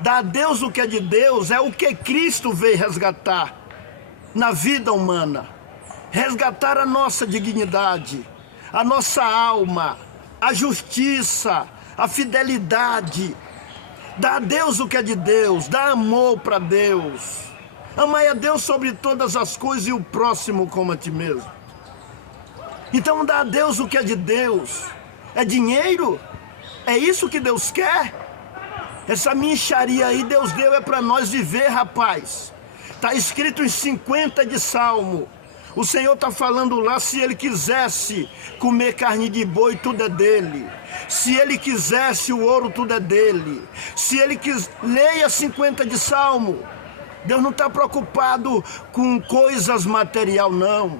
dar a Deus o que é de Deus é o que Cristo veio resgatar na vida humana. Resgatar a nossa dignidade, a nossa alma, a justiça, a fidelidade. Dar a Deus o que é de Deus, dar amor para Deus. Amai a Deus sobre todas as coisas e o próximo como a ti mesmo. Então dar a Deus o que é de Deus é dinheiro? É isso que Deus quer? Essa mixaria aí Deus deu é para nós viver, rapaz. Está escrito em 50 de Salmo. O Senhor está falando lá, se Ele quisesse comer carne de boi, tudo é dele. Se Ele quisesse o ouro, tudo é dele. Se Ele quis, leia 50 de Salmo. Deus não está preocupado com coisas material, não.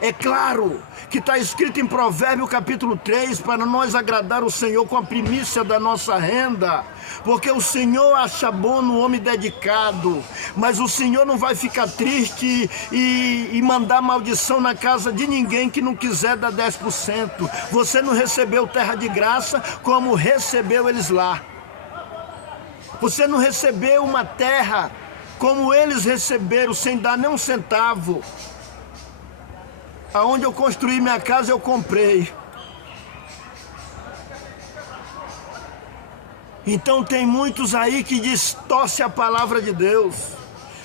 É claro que está escrito em Provérbio capítulo 3, para nós agradar o Senhor com a primícia da nossa renda, porque o Senhor acha bom no homem dedicado, mas o Senhor não vai ficar triste e mandar maldição na casa de ninguém que não quiser dar 10%. Você não recebeu terra de graça como recebeu eles lá. Você não recebeu uma terra como eles receberam, sem dar nem um centavo. Aonde eu construí minha casa, eu comprei. Então tem muitos aí que distorcem a palavra de Deus.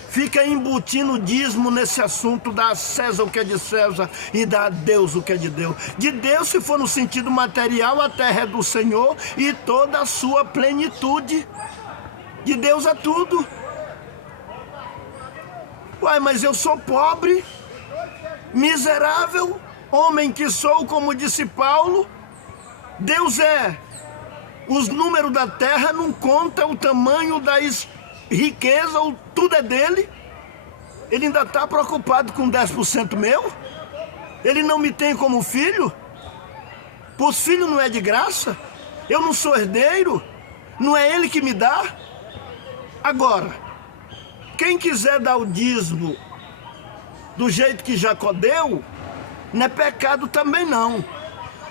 Fica embutindo dízimo nesse assunto, dá a César o que é de César e dá a Deus o que é de Deus. De Deus, se for no sentido material, a terra é do Senhor e toda a sua plenitude. De Deus é tudo. Uai, mas eu sou pobre, miserável, homem que sou, como disse Paulo. Deus é. Os números da terra não contam o tamanho da riqueza, tudo é dele. Ele ainda está preocupado com 10% meu? Ele não me tem como filho? Pois filho não é de graça? Eu não sou herdeiro? Não é ele que me dá? Agora, quem quiser dar o dízimo do jeito que Jacó deu, não é pecado também não.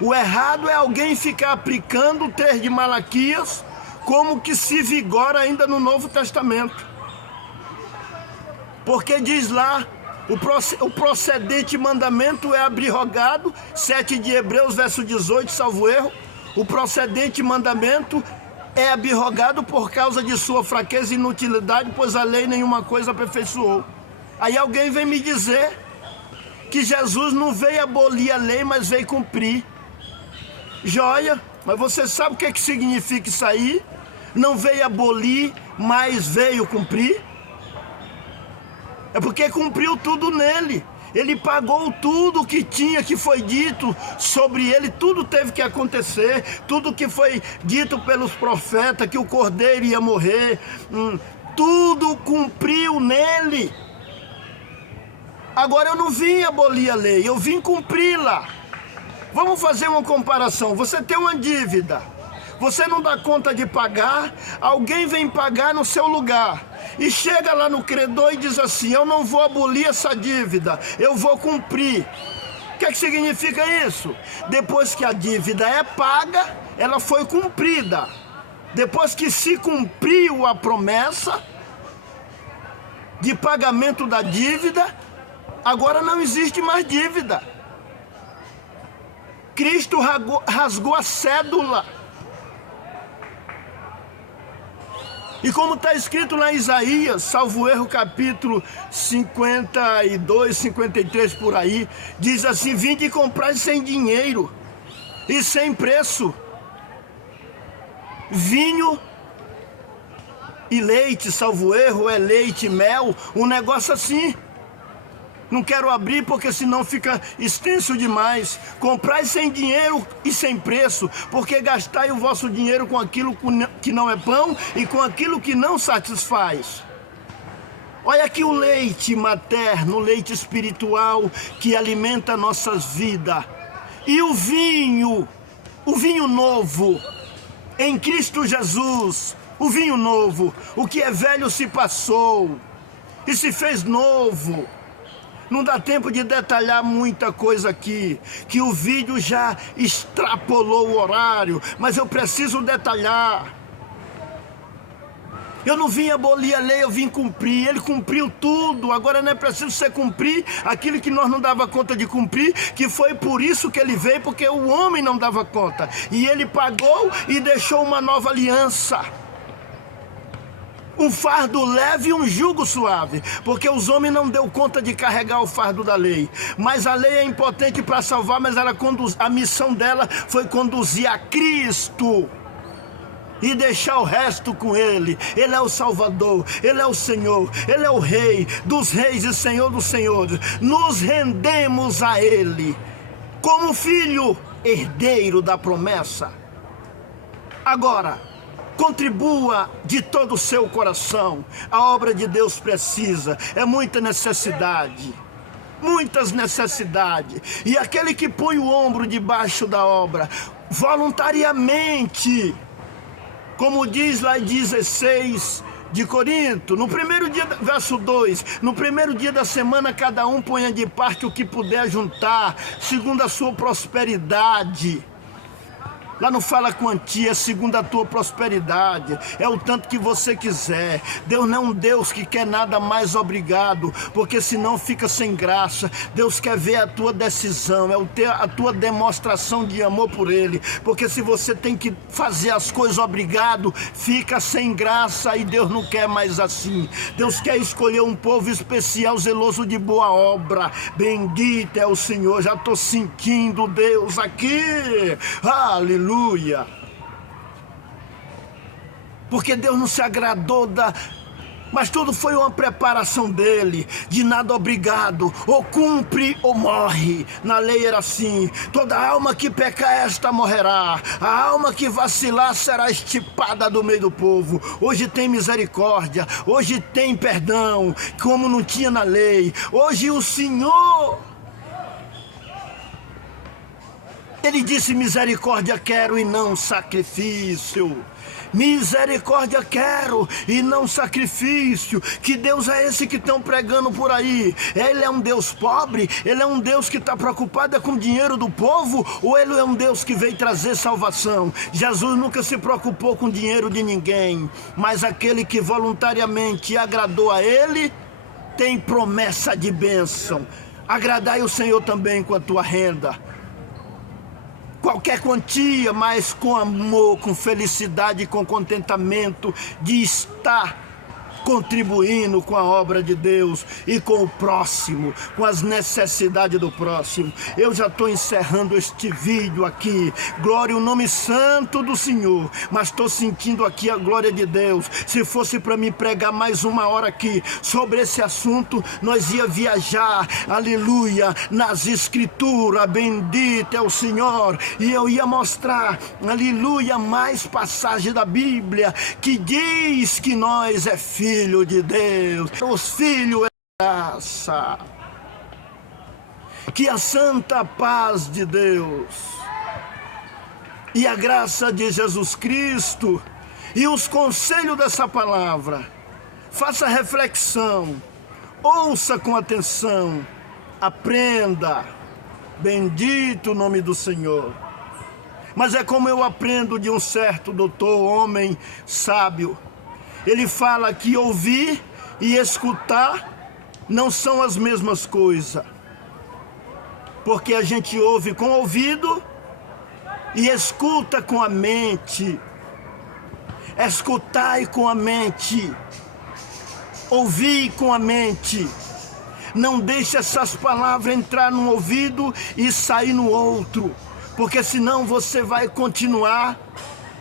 O errado é alguém ficar aplicando o texto de Malaquias como que se vigora ainda no Novo Testamento. Porque diz lá, o procedente mandamento é abrogado, 7 de Hebreus, verso 18, salvo erro. O procedente mandamento é abrogado por causa de sua fraqueza e inutilidade, pois a lei nenhuma coisa aperfeiçoou. Aí alguém vem me dizer que Jesus não veio abolir a lei, mas veio cumprir. Joia, mas você sabe o que significa isso aí? Não veio abolir, mas veio cumprir? É porque cumpriu tudo nele. Ele pagou tudo que tinha, que foi dito sobre ele. Tudo teve que acontecer. Tudo que foi dito pelos profetas, que o cordeiro ia morrer. Tudo cumpriu nele. Agora eu não vim abolir a lei, eu vim cumpri-la. Vamos fazer uma comparação. Você tem uma dívida, você não dá conta de pagar, alguém vem pagar no seu lugar. E chega lá no credor e diz assim: eu não vou abolir essa dívida, eu vou cumprir. O que significa isso? Depois que a dívida é paga, ela foi cumprida. Depois que se cumpriu a promessa de pagamento da dívida, agora não existe mais dívida. Cristo rasgou a cédula. E como está escrito lá em Isaías, salvo erro, capítulo 52, 53 por aí, diz assim: vinde e comprai sem dinheiro e sem preço vinho e leite, salvo erro, é leite e mel, um negócio assim. Não quero abrir porque senão fica extenso demais. Comprai sem dinheiro e sem preço, porque gastai o vosso dinheiro com aquilo que não é pão e com aquilo que não satisfaz. Olha aqui o leite materno, o leite espiritual que alimenta nossas vidas. E o vinho novo, em Cristo Jesus, o vinho novo, o que é velho se passou e se fez novo. Não dá tempo de detalhar muita coisa aqui, que o vídeo já extrapolou o horário, mas eu preciso detalhar. Eu não vim abolir a lei, eu vim cumprir. Ele cumpriu tudo, agora não é preciso você cumprir aquilo que nós não dava conta de cumprir, que foi por isso que ele veio, porque o homem não dava conta. E ele pagou e deixou uma nova aliança. Um fardo leve e um jugo suave, porque os homens não deu conta de carregar o fardo da lei. Mas a lei é impotente para salvar, mas a missão dela foi conduzir a Cristo e deixar o resto com Ele. Ele é o Salvador, Ele é o Senhor, Ele é o Rei dos reis e Senhor dos senhores. Nos rendemos a Ele como filho herdeiro da promessa. Agora, contribua de todo o seu coração. A obra de Deus precisa, é muita necessidade, muitas necessidades. E aquele que põe o ombro debaixo da obra, voluntariamente, como diz lá em 16 de Corinto, no primeiro dia, verso 2, no primeiro dia da semana, cada um ponha de parte o que puder juntar, segundo a sua prosperidade. Lá não fala quantia, é segundo a tua prosperidade, é o tanto que você quiser. Deus não é um Deus que quer nada mais obrigado, porque senão fica sem graça. Deus quer ver a tua decisão, a tua demonstração de amor por Ele, porque se você tem que fazer as coisas obrigado, fica sem graça e Deus não quer mais assim. Deus quer escolher um povo especial, zeloso de boa obra. Bendito é o Senhor, já estou sentindo Deus aqui, aleluia. Porque Deus não se agradou mas tudo foi uma preparação dele, de nada obrigado, ou cumpre ou morre. Na lei era assim: toda alma que pecar esta morrerá, a alma que vacilar será estipada do meio do povo. Hoje tem misericórdia, hoje tem perdão, como não tinha na lei. Hoje o Senhor, Ele disse: misericórdia quero e não sacrifício. Misericórdia quero e não sacrifício. Que Deus é esse que estão pregando por aí? Ele é um Deus pobre? Ele é um Deus que está preocupado com o dinheiro do povo? Ou Ele é um Deus que veio trazer salvação? Jesus nunca se preocupou com o dinheiro de ninguém, mas aquele que voluntariamente agradou a Ele tem promessa de bênção. Agradai o Senhor também com a tua renda. Qualquer quantia, mas com amor, com felicidade, com contentamento de estar contribuindo com a obra de Deus e com o próximo, com as necessidades do próximo. Eu já estou encerrando este vídeo aqui. Glória ao nome santo do Senhor, mas estou sentindo aqui a glória de Deus. Se fosse para me pregar mais uma hora aqui sobre esse assunto, nós ia viajar, aleluia, nas escrituras. Bendito é o Senhor. E eu ia mostrar, aleluia, mais passagem da Bíblia que diz que nós é filho de Deus, os filhos é graça. Que a santa paz de Deus e a graça de Jesus Cristo e os conselhos dessa palavra, faça reflexão, ouça com atenção, aprenda. Bendito o nome do Senhor. Mas é como eu aprendo de um certo doutor, homem sábio. Ele fala que ouvir e escutar não são as mesmas coisas. Porque a gente ouve com o ouvido e escuta com a mente. Escutai com a mente, ouvi com a mente. Não deixe essas palavras entrar num ouvido e sair no outro, porque senão você vai continuar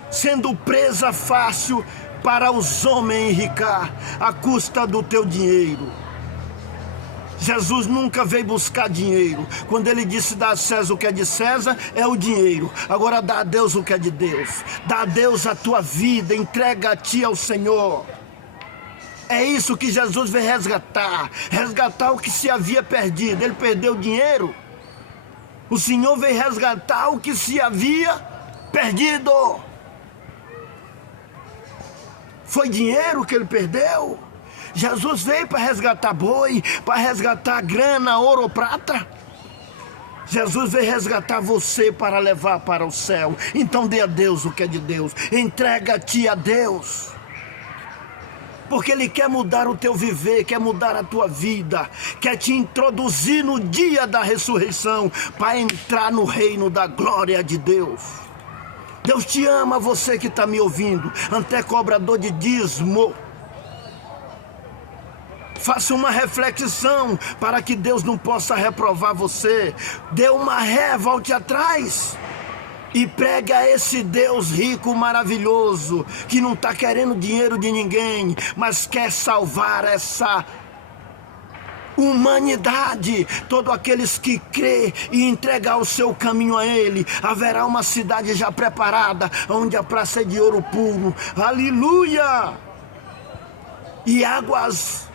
sendo presa fácil para os homens enricar à custa do teu dinheiro. Jesus nunca veio buscar dinheiro. Quando ele disse dá a César o que é de César, é o dinheiro. Agora dá a Deus o que é de Deus. Dá a Deus a tua vida, entrega a ti ao Senhor. É isso que Jesus veio resgatar. Resgatar o que se havia perdido. Ele perdeu o dinheiro. O Senhor veio resgatar o que se havia perdido. Foi dinheiro que ele perdeu? Jesus veio para resgatar boi, para resgatar grana, ouro ou prata? Jesus veio resgatar você para levar para o céu. Então dê a Deus o que é de Deus. Entrega-te a Deus. Porque Ele quer mudar o teu viver, quer mudar a tua vida, quer te introduzir no dia da ressurreição, para entrar no reino da glória de Deus. Deus te ama, você que está me ouvindo, até cobrador de dízimo. Faça uma reflexão para que Deus não possa reprovar você. Dê uma ré, volte atrás e pregue a esse Deus rico, maravilhoso, que não está querendo dinheiro de ninguém, mas quer salvar essa humanidade. Todos aqueles que crê e entregar o seu caminho a Ele, haverá uma cidade já preparada, onde a praça é de ouro puro. Aleluia! E águas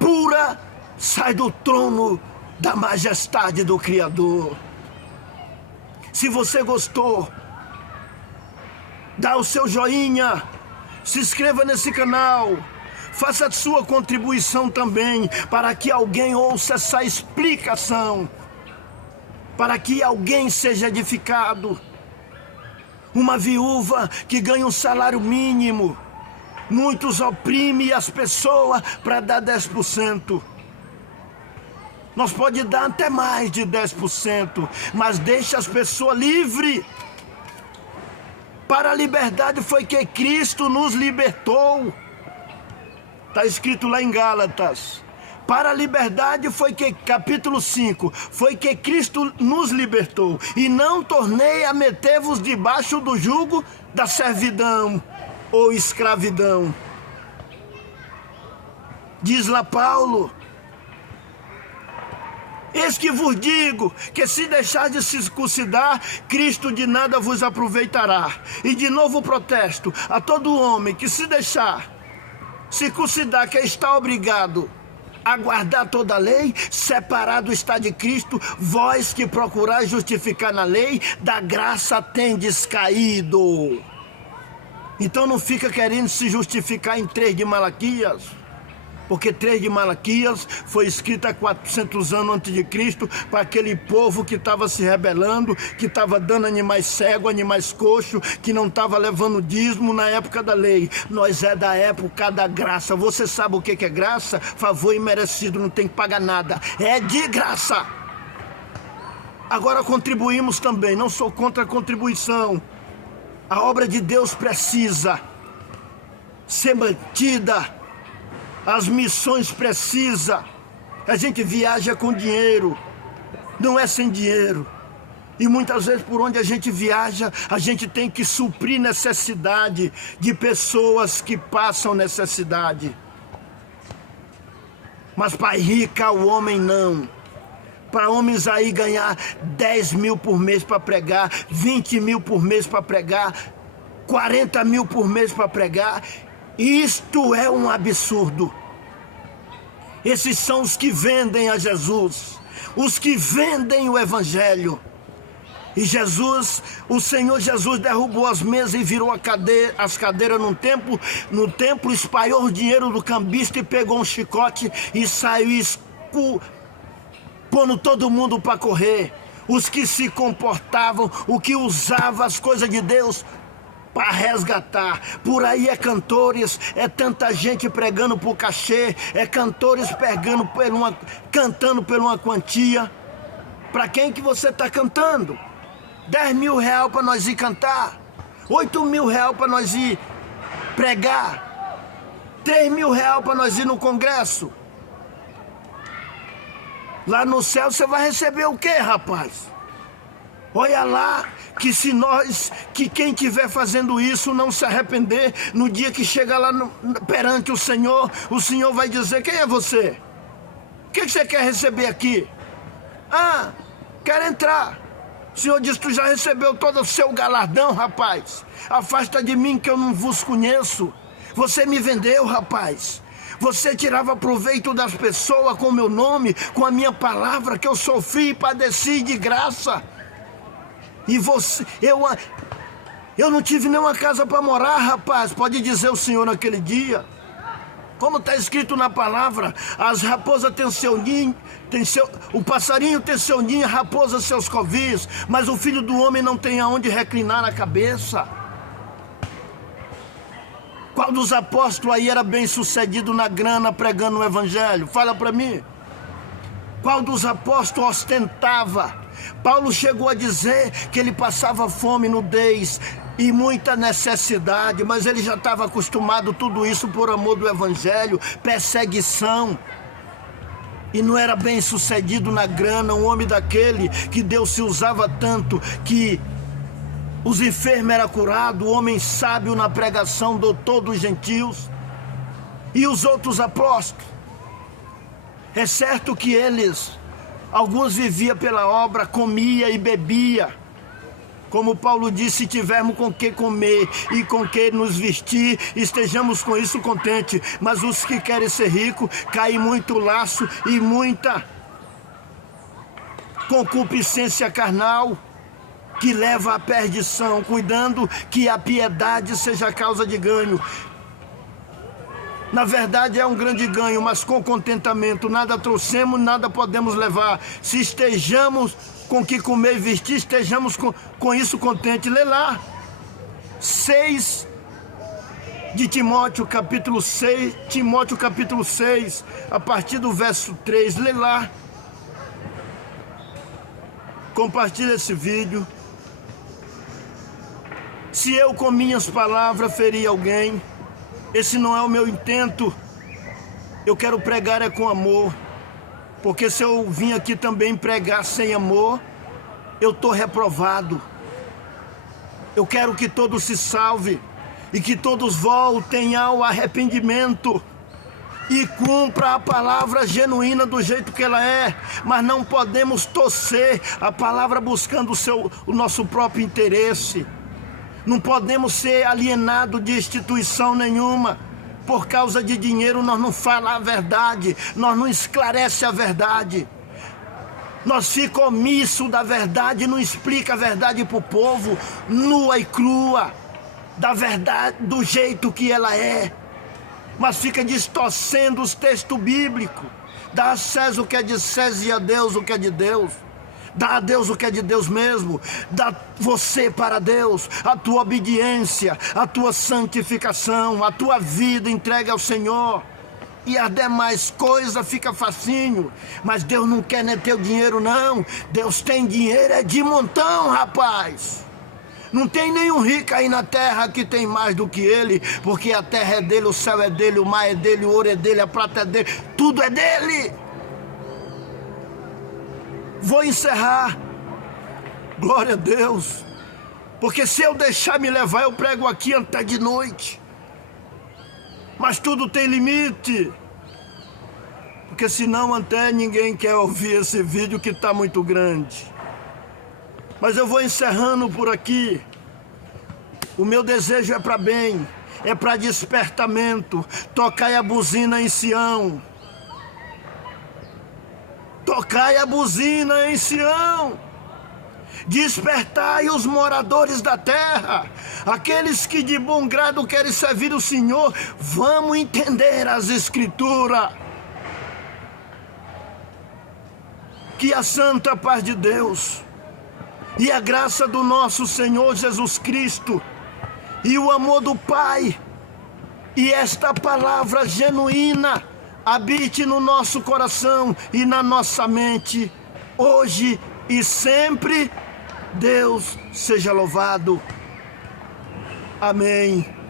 pura sai do trono da majestade do Criador. Se você gostou, dá o seu joinha, se inscreva nesse canal, faça a sua contribuição também, para que alguém ouça essa explicação, para que alguém seja edificado. Uma viúva que ganha um salário mínimo, muitos oprimem as pessoas para dar 10%. Nós podemos dar até mais de 10%, mas deixa as pessoas livres. Para a liberdade foi que Cristo nos libertou. Está escrito lá em Gálatas. Para a liberdade foi que, capítulo 5, foi que Cristo nos libertou. E não tornei a meter-vos debaixo do jugo da servidão ou escravidão. Diz lá Paulo: eis que vos digo, que se deixar de circuncidar, Cristo de nada vos aproveitará. E de novo protesto a todo homem que se deixar circuncidar, que está obrigado a guardar toda a lei, separado está de Cristo. Vós que procurais justificar na lei, da graça tendes caído. Então não fica querendo se justificar em 3 de Malaquias, porque 3 de Malaquias foi escrita há 400 anos antes de Cristo, para aquele povo que estava se rebelando, que estava dando animais cegos, animais coxos, que não estava levando dízimo na época da lei. Nós é da época da graça. Você sabe o que é graça? Favor imerecido, não tem que pagar nada, é de graça. Agora contribuímos também, não sou contra a contribuição. A obra de Deus precisa ser mantida. As missões precisam. A gente viaja com dinheiro, não é sem dinheiro. E muitas vezes por onde a gente viaja, a gente tem que suprir necessidade de pessoas que passam necessidade. Mas para enricar o homem não. Para homens aí ganhar 10 mil por mês para pregar, 20 mil por mês para pregar, 40 mil por mês para pregar. Isto é um absurdo. Esses são os que vendem a Jesus, os que vendem o Evangelho. E Jesus, o Senhor Jesus derrubou as mesas e virou as cadeiras no templo, espalhou o dinheiro do cambista e pegou um chicote e saiu pondo todo mundo para correr. Os que se comportavam, o que usavam as coisas de Deus para resgatar. Por aí é cantores, é tanta gente pregando por cachê, é cantores cantando por uma quantia. Para quem que você está cantando? 10 mil reais para nós ir cantar, 8 mil reais para nós ir pregar. 3.000 reais para nós ir no congresso. Lá no céu você vai receber o quê, rapaz? Olha lá, que quem estiver fazendo isso não se arrepender, no dia que chegar lá perante o Senhor vai dizer: quem é você? O que você quer receber aqui? Ah, quero entrar. O Senhor diz: tu já recebeu todo o seu galardão, rapaz. Afasta de mim que eu não vos conheço. Você me vendeu, rapaz. Você tirava proveito das pessoas com o meu nome, com a minha palavra, que eu sofri e padeci de graça. E você, eu não tive nenhuma casa para morar, rapaz. Pode dizer o Senhor naquele dia. Como está escrito na palavra, as raposas têm seu ninho, o passarinho tem seu ninho, a raposa seus covis, mas o filho do homem não tem aonde reclinar a cabeça. Qual dos apóstolos aí era bem sucedido na grana pregando o evangelho? Fala para mim. Qual dos apóstolos ostentava? Paulo chegou a dizer que ele passava fome, nudez e muita necessidade, mas ele já estava acostumado a tudo isso por amor do evangelho, perseguição. E não era bem sucedido na grana, um homem daquele que Deus se usava tanto que os enfermos eram curados, o homem sábio na pregação, doutor dos gentios. E os outros apóstolos? É certo que alguns viviam pela obra, comia e bebia. Como Paulo disse: se tivermos com que comer e com que nos vestir, estejamos com isso contentes. Mas os que querem ser ricos, caem muito laço e muita concupiscência carnal, que leva à perdição, cuidando que a piedade seja causa de ganho. Na verdade é um grande ganho, mas com contentamento, nada trouxemos, nada podemos levar. Se estejamos com que comer e vestir, estejamos com isso contente. Lê lá, 6 de Timóteo, capítulo 6, Timóteo capítulo 6, a partir do verso 3, lê lá. Compartilha esse vídeo. Se eu com minhas palavras ferir alguém, esse não é o meu intento. Eu quero pregar com amor. Porque se eu vim aqui também pregar sem amor, eu estou reprovado. Eu quero que todos se salvem e que todos voltem ao arrependimento e cumpra a palavra genuína do jeito que ela é. Mas não podemos torcer a palavra buscando o nosso próprio interesse. Não podemos ser alienados de instituição nenhuma. Por causa de dinheiro nós não falamos a verdade, nós não esclarecemos a verdade. Nós ficamos omissos da verdade, não explica a verdade para o povo, nua e crua, da verdade, do jeito que ela é. Mas fica distorcendo os textos bíblicos. Dá a César o que é de César e a Deus o que é de Deus. Dá a Deus o que é de Deus mesmo. Dá você para Deus, a tua obediência, a tua santificação, a tua vida entregue ao Senhor. E as demais coisas fica facinho. Mas Deus não quer nem teu dinheiro não. Deus tem dinheiro é de montão, rapaz. Não tem nenhum rico aí na terra que tem mais do que ele. Porque a terra é dele, o céu é dele, o mar é dele, o ouro é dele, a prata é dele. Tudo é dele. Vou encerrar. Glória a Deus. Porque se eu deixar me levar, eu prego aqui até de noite. Mas tudo tem limite. Porque senão até ninguém quer ouvir esse vídeo que está muito grande. Mas eu vou encerrando por aqui. O meu desejo é para bem. É para despertamento. Tocai a buzina em Sião. Tocai a buzina em Sião. Despertai os moradores da terra, aqueles que de bom grado querem servir o Senhor. Vamos entender as Escrituras. Que a santa paz de Deus e a graça do nosso Senhor Jesus Cristo e o amor do Pai e esta palavra genuína habite no nosso coração e na nossa mente, hoje e sempre. Deus seja louvado. Amém.